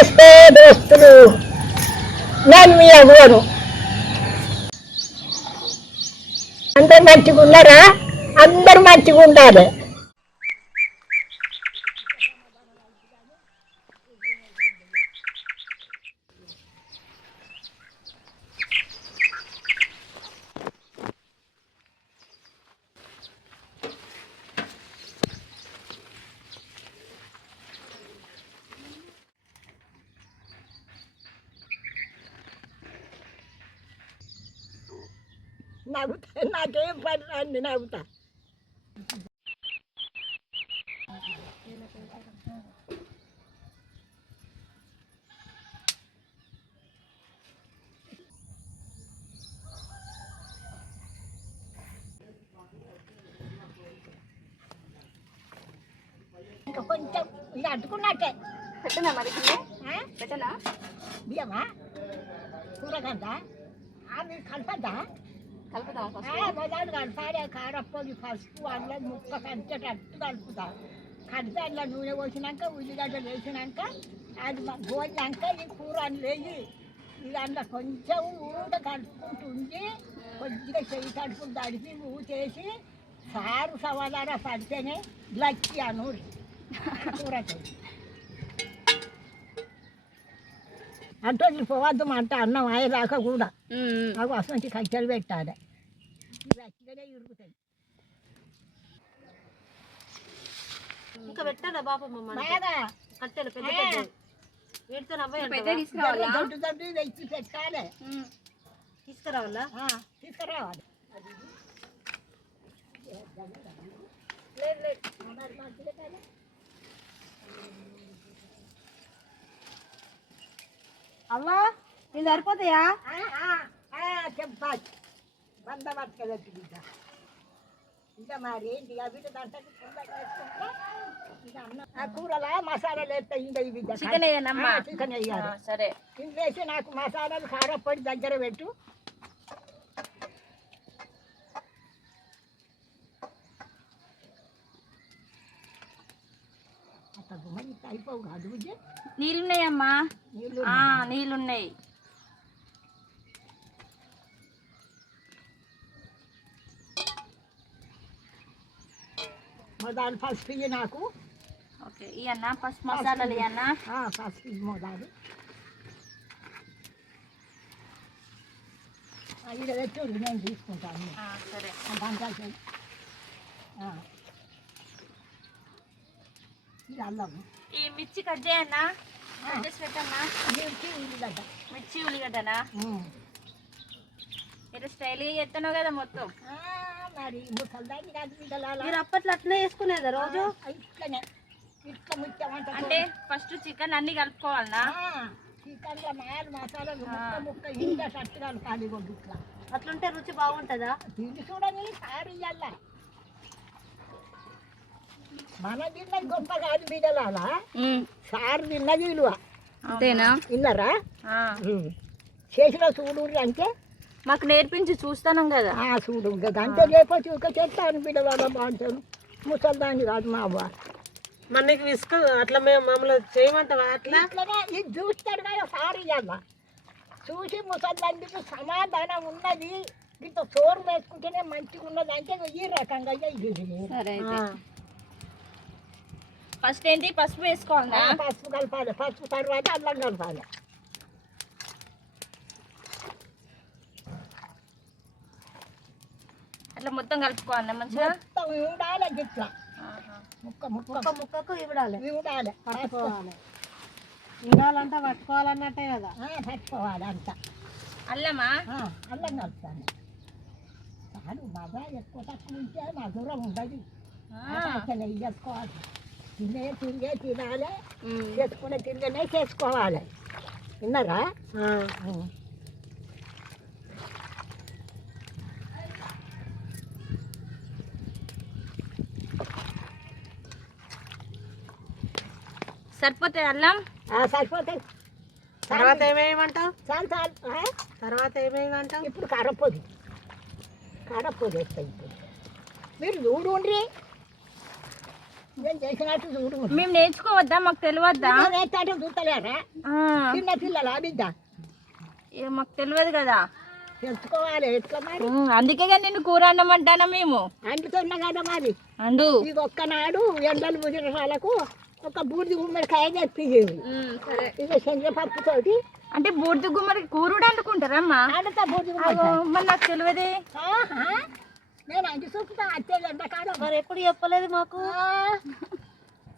నమస్తే దోస్తులు నేను మీ అవ్వను అందరు మంచిగా ఉన్నారా అందరు మంచిగా ఉండాలి నవ్వుతా నాకేం పని రండి నవ్వుతా ఇంకా కొంచెం ఇక అడ్డుకున్నట్టే పెట్టనా మరి? పెట్టనా? బియ్యమా? కూరగడ్డ అవి కలపద్దా కలుపుదాం ఫస్ట్. మొదలు కలపాలి కారప్పొడి పసుపు అల్లం ముక్క కంచేటట్టు కలుపుతా. కలిపి అందులో నూనె పోసినాక ఉల్లిగడ్డలు వేసినాక అది పోయినాక ఈ కూర అందులో వేయి. ఇది అందులో కొంచెం ఊట కలుపుకుంటుంది కొద్దిగా చెయ్యి కడుపు తడిపి ఊచేసి సారు సవాలారా పడితేనే లచ్చి ఆ నూరి అంటే పోవద్దు మంట అన్నం అయ్యేదాకా కూడా. నాకు అసలు కట్టెలు పెట్టాలి. ఇరుగుతాయి. ఇంకా పెట్టాలా బాపమ్మ కట్టెలు పెద్ద. పెద్ద పెద్ద తీసుకురావాలా? పెట్టాలి. తీసుకురావాలా? ఆ, తీసుకురావాలి. అవ్వా ఇది సరిపోతాయా? చెప్పాలి వంద పట్టుకెళ్ళచ్చు బిడ్డ ఇంకా మరి ఏంటి? అవి దాంట్లో ఆ కూరలా మసాలాలు వేస్తాయి ఇంకా ఇవి చికెన్ వేయనమ్మా? చికెన్ వేయాలి. సరే. ఇంకేసి నాకు మసాలాలు కారపొడి దగ్గర పెట్టు అట్లా గుమ్మడి అయిపోవు కాదు బుజ్జి నీళ్ళున్నాయమ్మా. నీళ్ళున్నాయి? మొదలు పసుపు ఇయ్యి నాకు. ఓకే ఇవన్నా పసుపు మసాలాలు ఇవన్నా పసుపు ఇయ్యి మొదలు తెచ్చు నేను తీసుకుంటాను. సరే. అల్లం. ఈ మిర్చి కట్ చేయన్నా పెట్టన్నా మిర్చి ఉల్లిగడ్డ. మిర్చి ఉల్లిగడ్డనా. మీరు స్టైల్గా చేస్తున్నావు కదా మొత్తం? మరి. మీరు అప్పట్లో అట్లనే వేసుకునేదా రోజు? ఇట్లనే. ఇట్లా అంటే ఫస్ట్ చికెన్ అన్ని కలుపుకోవాలనా? చికెన్లో నాలుగు మసాలాలు ముక్క ముక్క ఇట్లా. అట్లుంటే రుచి బాగుంటుందా? తిని చూడని సారి ఇయ్యాల. మన తిన్నది గొప్ప కాదు బిడ్డలాల సారు తిన్నది విలువ. అంతేనా? విన్నారా? చేసిన చూడు అంటే. మాకు నేర్పించి చూస్తానం కదా. ఆ చూడు ఇంకా గంట లేకపోతే ఒక చెప్తాను బిడ్డలాల బాగుంటాను ముసల్దాన్ని కాదు మా అవ్వ. మన నీకు విసుక అట్లా మేము మమ్మల్ని చేయమంటావా అట్లా? ఇట్లనే ఇది చూస్తాడు కదా సారి ఇయ్యాల చూసి ముసల్దానికి సమాధానం ఉన్నది. ఇంత చోరు వేసుకుంటేనే మంచిగా ఉన్నది అంటే ఈ రకంగా ఇది. సరే ఫస్ట్ ఏంటి? పసుపు వేసుకోవాలా పసుపు కలపాలి. పసుపు తర్వాత అల్లం కలపాలి. అట్లా మొత్తం కలుపుకోవాలా మంచిగా? మొత్తం ఉండాలి గిట్ల. ముక్క ముక్క. ముక్క ముక్కకు ఇవ్వడాలి ఉండాలి పట్టుకోవాలి. ఉండాలంటే పట్టుకోవాలన్నట్టే కదా. ఆ, పట్టుకోవాలి అంత. అల్లమా? అల్లం కలుపుతాను. చాలు బాగా ఎక్కువ తక్కువ ఉంటే మధురం ఉండదు. అసలు నెయ్యి చేసుకోవాలి తినే తిరిగే తినాలి. చేసుకునే తిరిగేనే చేసుకోవాలి. విన్నారా ఉం. సరిపోతుంది అల్లం ఆ, సరిపోతాయి. తర్వాత ఏమేయమంటావు చాలు చాలు? తర్వాత ఏమేయమంటావు ఇప్పుడు కారపొడి కారపొడి వేస్తాయి ఇప్పుడు. మీరు చూడండి నేను చేసినట్టు చూడు. మేము నేర్చుకోవద్దా? మాకు తెలియద్దా? నేర్తాడు చూస్తలేరా ఆ, చిన్న పిల్లల బిడ్డ? ఏ మాకు తెలియదు కదా. తెలుసుకోవాలి అందుకే కానీ నేను కూర అన్నమంటానా మేము? అంటుతున్నా కదా మరి. అండు ఇది ఒక్కనాడు ఎండలు ముదిరసాలకు ఒక బూడిది గుమ్మడికాయ తెప్పించింది సరే. ఇక శనగపప్పుతోటి అంటే బూడిద గుమ్మడికి కూర కూడా అంటుకుంటారమ్మా? ఆడతా బూడిది మరి నాకు తెలియదే. నేను అంటి చూపుతా అత్తేది ఎండకాలం మరి ఎప్పుడు చెప్పలేదు మాకు?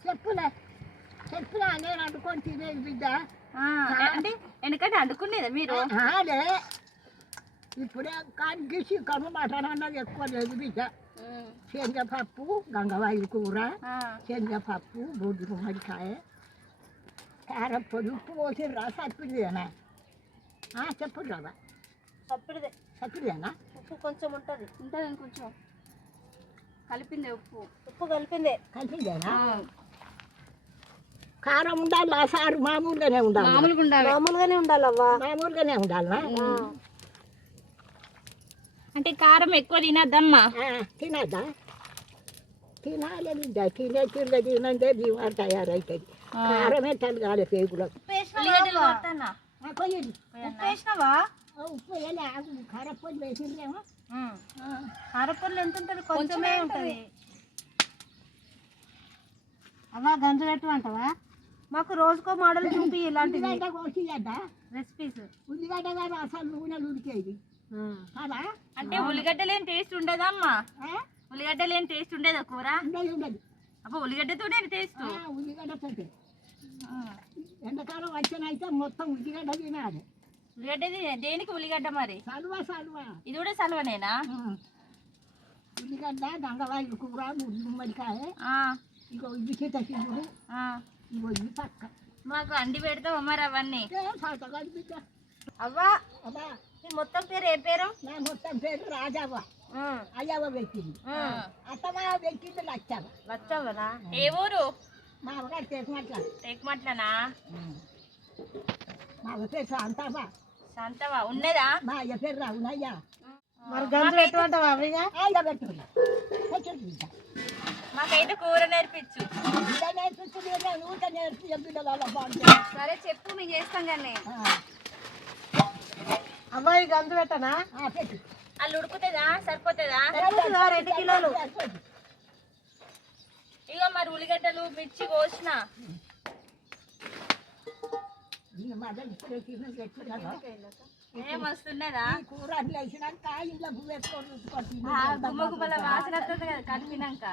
చెప్పులే. చెప్పులే నేను అనుకొని తినేది బిడ్డ. అంటే ఎందుకంటే అండుకునేదా మీరు? అదే ఇప్పుడే కానీ గిసి కమ్మ మటన్ అన్నది ఎక్కువ లేదు బిడ్డ. శనగపప్పు గంగవాయి కూర శనగపప్పు బొడ్డు గుమ్మడికాయ కారం పొడి ఉప్పు పోసి రా సప్పిదేనా చెప్పు రావా? తప్పిడిదే సప్పిదేనా ఉప్పు కొంచెం ఉంటుంది. ఉంటుంది ఇంకొంచెం కలిపింది ఉప్పు. ఉప్పు కలిపిందే. కలిపిదేనా? కారం ఉండాలి? ఆ సారు మామూలుగానే ఉండాలి? మామూలుగా ఉండాలి. మామూలుగానే ఉండాలవ్వా? మామూలుగానే ఉండాలా? అంటే కారం ఎక్కువ తినద్దమ్మా. తినద్దా? తినాలి బిడ్డ తినే తిరగ తినంటే బీమారు తయారవుతుంది కారమే తలగాలి పేగులకు పోయన్నా? వేసినావా? ఉప్పు వేయాలి ఆకు కారపొడి వేసిందేమో. కారపొల్లు ఎంత ఉంటుంది? కొంచెమే ఉంటది. అవ్వా గంజు పెట్టమంటావా మాకు రోజుకో మోడల్ చూపి ఇలాంటివి ఉల్లిగడ్డ రెసిపీస్ ఉల్లిగడ్డ గారు అసలు నూనె ఉడికేది. కదా? అంటే ఉల్లిగడ్డలు ఏం టేస్ట్ ఉండదా అమ్మా? ఉల్లిగడ్డలు ఏం టేస్ట్ ఉండేదా కూర? ఉండదు ఉండదు. అబ్బా ఉల్లిగడ్డతోనే టేస్ట్. ఆ, ఉల్లిగడ్డ తోటి ఎండాకాలం వచ్చినైతే మొత్తం ఉల్లిగడ్డ తినాలి. ఉల్లిగడ్డ దేనికి ఉల్లిగడ్డ మరి? సలువ సలువ. ఇది కూడా సలవనేనా. ఉల్లిగడ్డ గంగవాయి కూర గుమ్మడికాయ. ఇగో ఇది ఆ. ఇగో ఇది పక్క. మాకు అండి పెడతావు మరి అవన్నీ అవ్వా అబ్బా నీ మొత్తం పేరు ఏ పేరు? నా మొత్తం పేరు రాజావ అయ్యవ పెట్టింది. అత్తమ్మ పెట్టింది లచ్చవ వచ్చావనా ఏ ఊరు? మా అవగారు చేసినట్ల టేకుమట్లనా మా అవ్వ పేరు శాంతవ్వ శాంతవా ఉన్నదా? మా అయ్య పేరు రావునయ్యా మరి గంజు పెట్టమంటావా అవిగా అయ్య పెట్టుకుంటా పెట్టండి బిడ్డ? మాకైతే కూర నేర్పించు. నేర్పి సరే చెప్పు మేము చేస్తాం కానీ ఈ గంజు పెట్టనా? పెట్టు. వాళ్ళు ఉడుకుతుందా? సరిపోతుందా? సరిపోతుందా? రెండు కిలోలు. సరిపోతుంది. ఇగో మరి ఉల్లిగడ్డలు మిర్చి కోసిన. ఇప్పుడే వస్తున్నదా ఈ కూర అట్లా వేసినాక ఇంట్లో పువ్వు వేసుకొని వాసన వస్తుంది కదా కలిపినాక.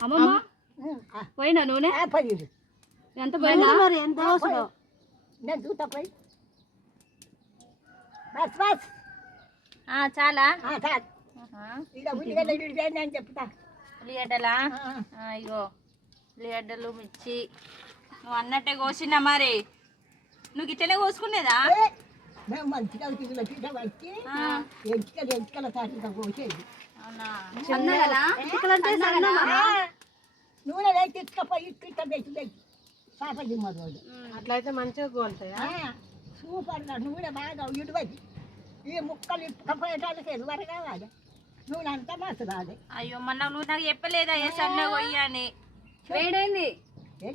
అమ్మమ్మ పోయినా నూనె? ఆ, పోయింది ఎంత మరి ఎంత అవసరం? నేను చూస్తా పోయి. బస్ బస్. ఆ, చాలా? ఉల్లిగడ్డలా ఇగో ఉల్లిగడ్డలు మిర్చి నువ్వు అన్నట్టే కోసినా మరి. నువ్వు ఇట్లనే కోసుకునేదా? మేము మంచిగా తాటిగా నూనె వేసి ఇసుకపోయి ఇసుక అట్లయితే మంచిగా కోలుతాయా సూపర్గా నూనె బాగా ఇటువది ఈ ముక్కలు ఇసుకపోయేటానికి ఎదువరు కావాలి. నూనె అంతా మస్తు రాదు. అయ్యో మొన్న నువ్వు నాకు చెప్పలేదా ఏ సన్న అని వేడైంది.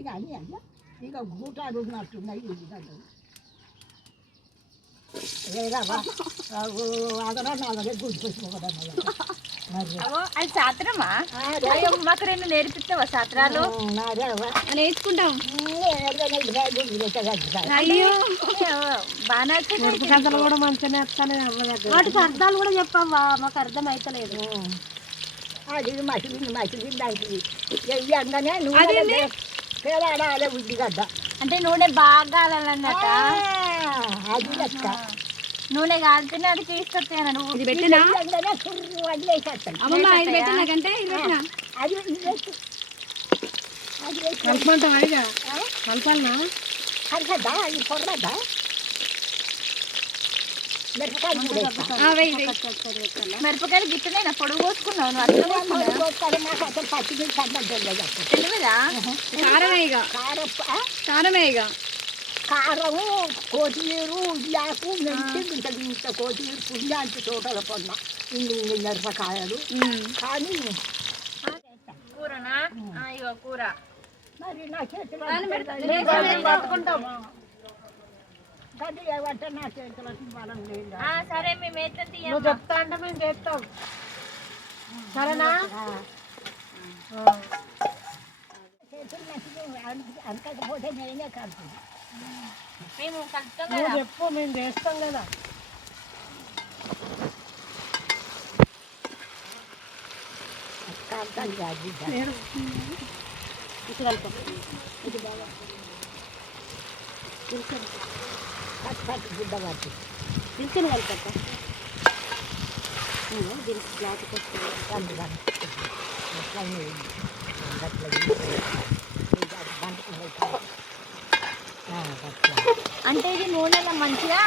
కానీ ఇక మరి. అవో అది సాత్రమా? అదే. అయ్యో మాకు రెండు నేర్పిస్తావా సాత్రాలు? నాదేవా నేర్చుకుంటాం. అది అయ్యో. బాగా కూడా మంచిగానే వస్తానే వాటికి అర్థాలు కూడా చెప్పవ్వా మాకు అర్థం అయితలేదు. మసిలింది మసిలింది దానికి నూనె పేలాడాలే ఉల్లిగడ్డ అంటే నూనె బాగా కావాలన్నట ఆ, అది లెక్క. నూనె కాలితేనే అది తీసుకొస్తాను నువ్వు? ఇది అమ్మమ్మ పెట్టినా అది ఇది కలపాలనా? కొర్రద్దా మిరపకాయలు గిట్టనే పొడుగు కోసుకున్నావు నువ్వు అట్లా మూడు కోసుకోవాలి, నాకు అసలు తెలియదు కారమే ఉల్లాకు మెంతి ఇంత ఇంత కొత్తిమీర పుణ్యానికి తోటల పొన్న ఇన్ని ఇన్ని మిరపకాయలు. కానీ ఇగో కూర. మరి నా చేతిలో నాన్న గడ్డి ఏమంటే నా చేతిలో బలం లేదు ఆ, సరే మేము ఎట్లా నువ్వు తీయమ్మా చెప్తా అంటే మేము చేస్తాం. సరేనా? ఆ. చేతులు మంచిగా అన- అనకపోతే నేనే కాదు మేము కలుపుతాం నువ్వు కదా. చెప్పు మేము చేస్తాం కదా. కాంతాలు కాదు కలుపు ఇది బాగా. కట్ కట్ గుడ్డ పట్టి దీనికి క్లాత్. అట్లా. అంటే ఇది నూనెలో మంచిగా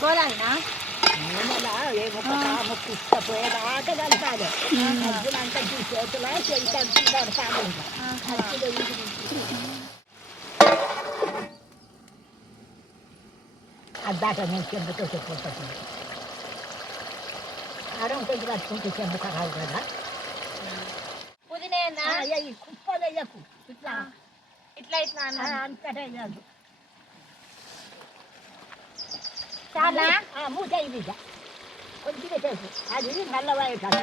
గోలాలనా నూనెలా ఏమో కాము పుస్తపోయేదాకా కలపాలి ఈ చేతిలో చెయ్యి కలిపి కడతాను ఇంకా అచ్చులో ఇది అద్దాక నేను చెంబుతో చెప్పొస్తుంది ఆరం కొంచెం కట్టుకుంటే చెంబు కావాలి కదా పుదీనా అయ్యి కుప్పలు వేయకు ఇట్లా ఇట్లా ఇట్లా అన్న అంతటా వేయదు చాలా మూత ఇది ఇక. కొద్దిగా చేసు అది నల్లవాయ కాదు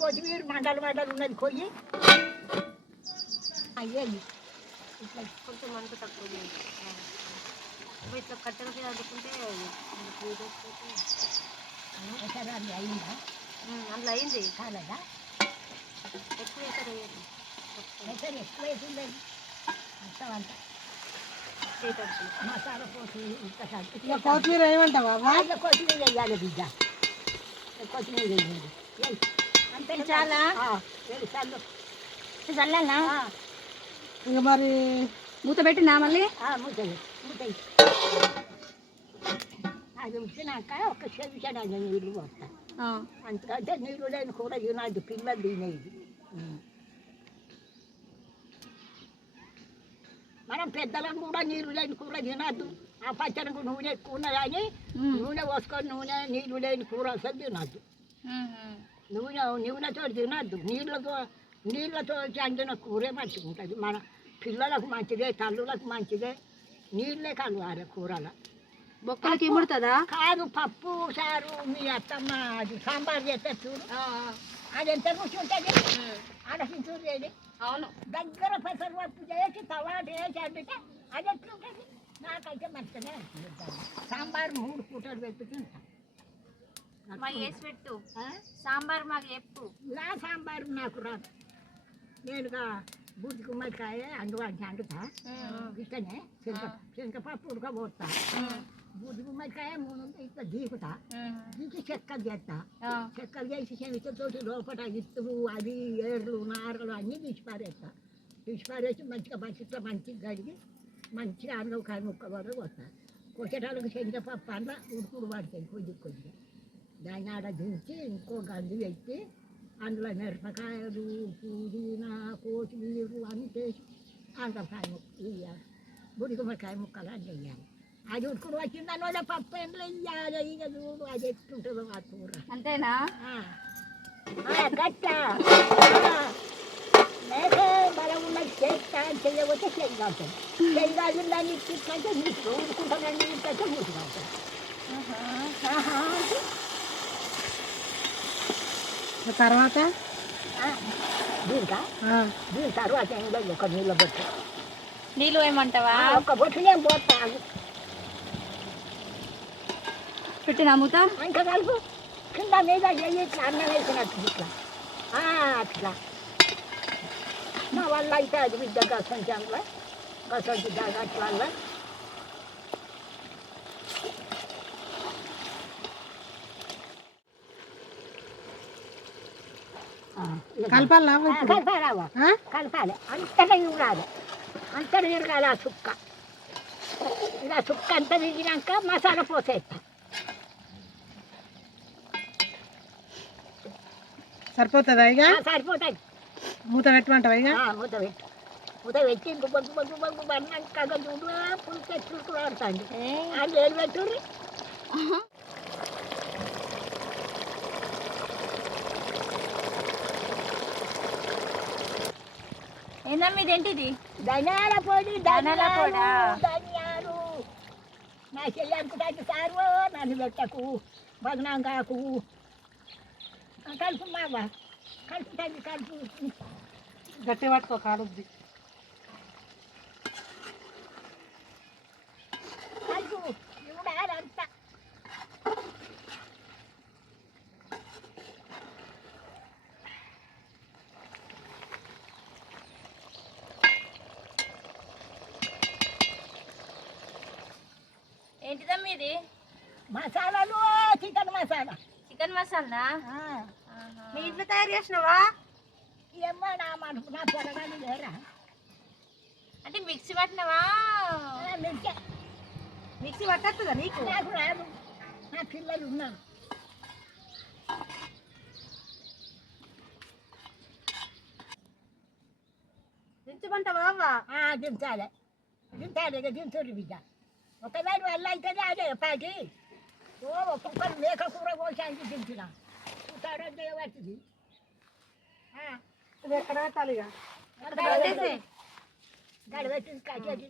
కొద్దిమీర మండలు మండలు ఉన్నది కొయ్యి అయ్యేది ఇట్లా కొంచెం మంట తక్కువ చేయండి. ఆ. ఇప్పుడు ఇట్లా కట్టెలకి అడ్డుకుంటే ఒకసారి అది అయిందా? అందులో అయింది. కాలేదా ఎక్కువ వేసారు. ఒకసారి ఎక్కువ వేసింది? మొత్తం అంతా. మసాలా పోసి కొత్తిమీర ఏమంటావా ఇట్లా కొత్తిమీర వేయాలి బిడ్డ. కొత్తిమీర వేయండి వేయి. అంతే చాలా? వేడి చాలు. చల్లనా ఆ, ఇక మరి మూత పెట్టినా మళ్ళీ ఆ, మూతయి మూతయి అది ఉంచినాక ఒక చెవిచాడు నీళ్ళు పోతా అంతకంటే నీళ్ళు లేని కూడా తినద్దు పిల్లలు తినేది మనం పెద్దలకు కూడా నీళ్ళు లేని కూర తినద్దు ఆ పచ్చడికి నూనె ఎక్కువ ఉన్నదని నూనె పోసుకొని నూనె నీళ్ళు లేని కూర అసలు తినద్దు నూనె నూనెతో తినద్దు నీళ్ళతో నీళ్ళతో అందిన కూరే మంచిగా ఉంటుంది మన పిల్లలకు మంచిదే తల్లులకు మంచిదే నీళ్ళే కలవాలి కూరలో. బొక్కలకి ఇముడుతుందా కాదు పప్పు చారు మీ అత్తమ్మ అది సాంబార్ చేస్తే చూడు. అది ఎంత రుచి ఉంటుంది? ఆలోచించుడు అవును. దగ్గర పెసరు పప్పు చేసి తవాట వేసి అంటే అది ఎట్లుంటుంది నాకైతే మంచిగానే అనిపిస్తుంది. సాంబార్ మూడు పూటలు పెట్టి తింటా. మాకు వేసి పెట్టు? సాంబార్ మాకు చెప్పు. నా సాంబారు నాకు రాదు. నేనుగా బూడి గుమ్మడికాయ అందువాడికి అండుతా ఇట్లనే శనగ శనగపప్పు ఉడకబోతా బూడి గుమ్మడికాయ మూడు ఇట్లా గీకుతా గీకి చెక్కలు చేస్తా చెక్కలు చేసి శనగతో లోపల ఇత్తులు అవి ఏర్లు నారలు అన్నీ తీసి పారేస్తా తీసి పారేసి మంచిగా బసిట్లో మంచిగా కడిగి మంచిగా అన్నం కాయ ముక్క వరకు వస్తా కొట్టడానికి శనగపప్పు అన్న ఉడుకుడు పడతాయి కొద్ది కొద్దిగా దాన్ని ఆడ దించి ఇంకో గంజు పెట్టి అందులో మిరపకాయలు పుదీనా కొత్తిమీర అన్నీ వేసి ఆంధ్రకాయ ముక్క వేయాలి. బుడిగుమ్మడికాయ ముక్కలు అన్నీ వేయాలి. అది ఉడుకుడు వచ్చిందని వాళ్ళ పప్పు ఎండ్లో వేయాలి ఇక చూడు అది ఎట్టుంటుందో ఆ కూర. అంతేనా? గట్ట. లేకే బలం ఉన్నది చేస్తా కావుతుంది చెయ్యి కాదు దాన్ని ఇట్లంటే నీకు ఊరుకుంటానని ఇంటే ఆహా. తర్వాత? ఆ. దీనికా? ఆ. దీని తర్వాత ఏం లేదు ఒక నీళ్ళ బొట్టు. నీళ్ళు వేయమంటావా ఆ, ఒక బొట్టు నేను పోతాను పెట్టినా మూత ఇంకా కలుపు కింద మీద చెయ్యి ఇట్లా అన్నం వేసినట్టు ఇట్లా. ఆ, అట్లా. మా వల్ల అయితే అది బిడ్డ గసంచంలో గసంచి దాగట్ల కలపాలా కలపారావా ఆ? కలపాలి అంతటా ఇవ్వాలి అంతటా తిరగాలి ఆ సుక్క ఇలా సుక్క అంతా తిరిగినాక మసాలా పోసేస్తా. సరిపోతుందా ఇక? ఆ, సరిపోతుంది మూత పెట్టమంటావా ఇక? మూత పెట్టు. మూత పెట్టి ఇంకో బగ్గు బగ్గు బగ్గు పడినాక చూడు పులుసు ఎట్లు ఆడుతుంది. అది ఏడు పెట్టుర్రి ఏందమ్మా ఇదేంటిది ధనియాల పొడి ధనియాల పొడా? ధనియాలు. నా చెయ్యి అనుకుంటాను సారు నన్ను పెట్టకు బదనాంగాకు కలుపు మావా కలుపుతుంది కలుపు. గట్టి పట్టుకో కాలుద్ది. ఇది మసాలాలు చికెన్ మసాలా. చికెన్ మసాలా? మీ ఇంట్లో తయారు చేసినావా? ఏమ్మా నా మనసు నా పొరగాని లేరా? అంటే మిక్సీ పట్టినవా? మిర్చి మిక్సీ. పట్టేస్తుందా నీకు? నాకు రాదు. నా పిల్లలు ఉన్నారు. దించమంటావా దించాలి. దించాలి దించుడు బిడ్డ. ఒకవేళ వల్ల అవుతుంది అదే పాకి ఓ ఒక్కొక్కరు మేక కూర కోసానికి దించిన చూసాడో దేవతుంది ఇది ఎక్కడ పెట్టాలి ఇక గడబెట్టింది కట్టేది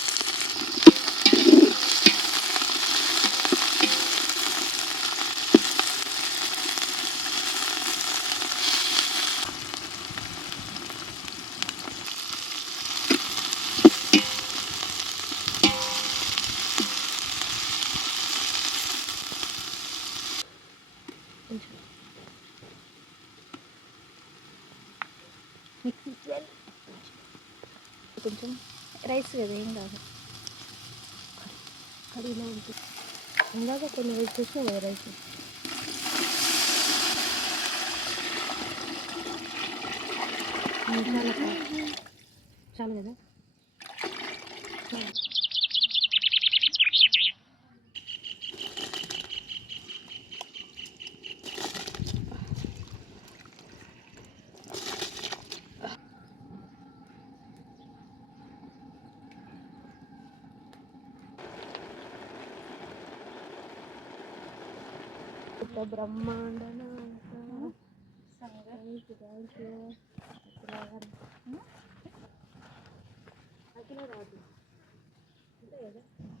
కొంచెం రైస్ కదా ఏం కాదు కడిగిలో ఉంటుంది ఇందాక కొన్ని వేసి చూసినా కదా రైస్ చాలు కదా బ్రహ్మాండ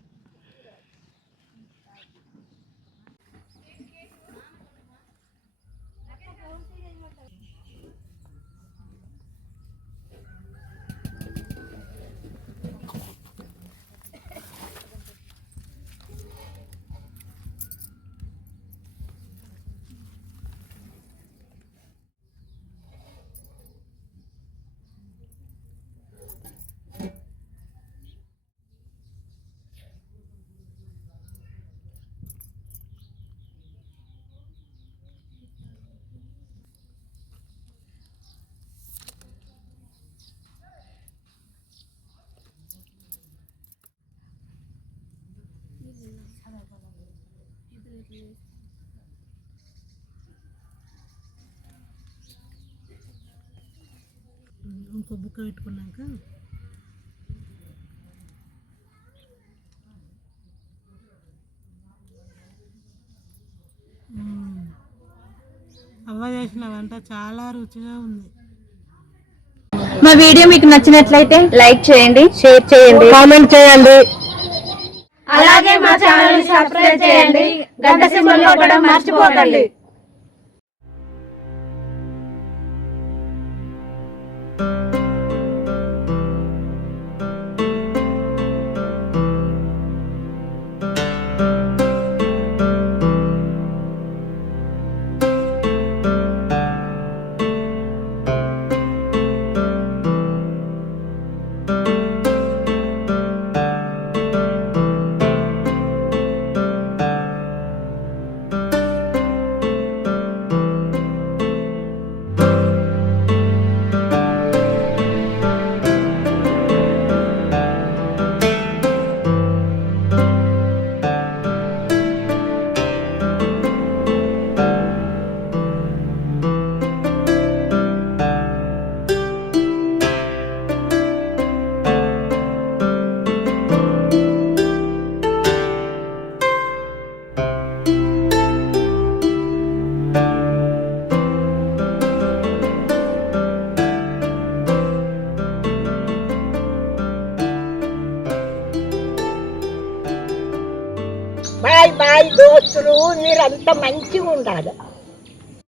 ఇంకో బుక్క పెట్టుకున్నాక అవ్వ చేసిన వంట చాలా రుచిగా ఉంది. మా వీడియో మీకు నచ్చినట్లయితే లైక్ చేయండి షేర్ చేయండి కామెంట్ చేయండి. అలాగే మా ఛానల్ సబ్స్క్రైబ్ చేయండి. గంట సింబల్ కొట్టడం మర్చిపోకండి. మంచిగా ఉండాలి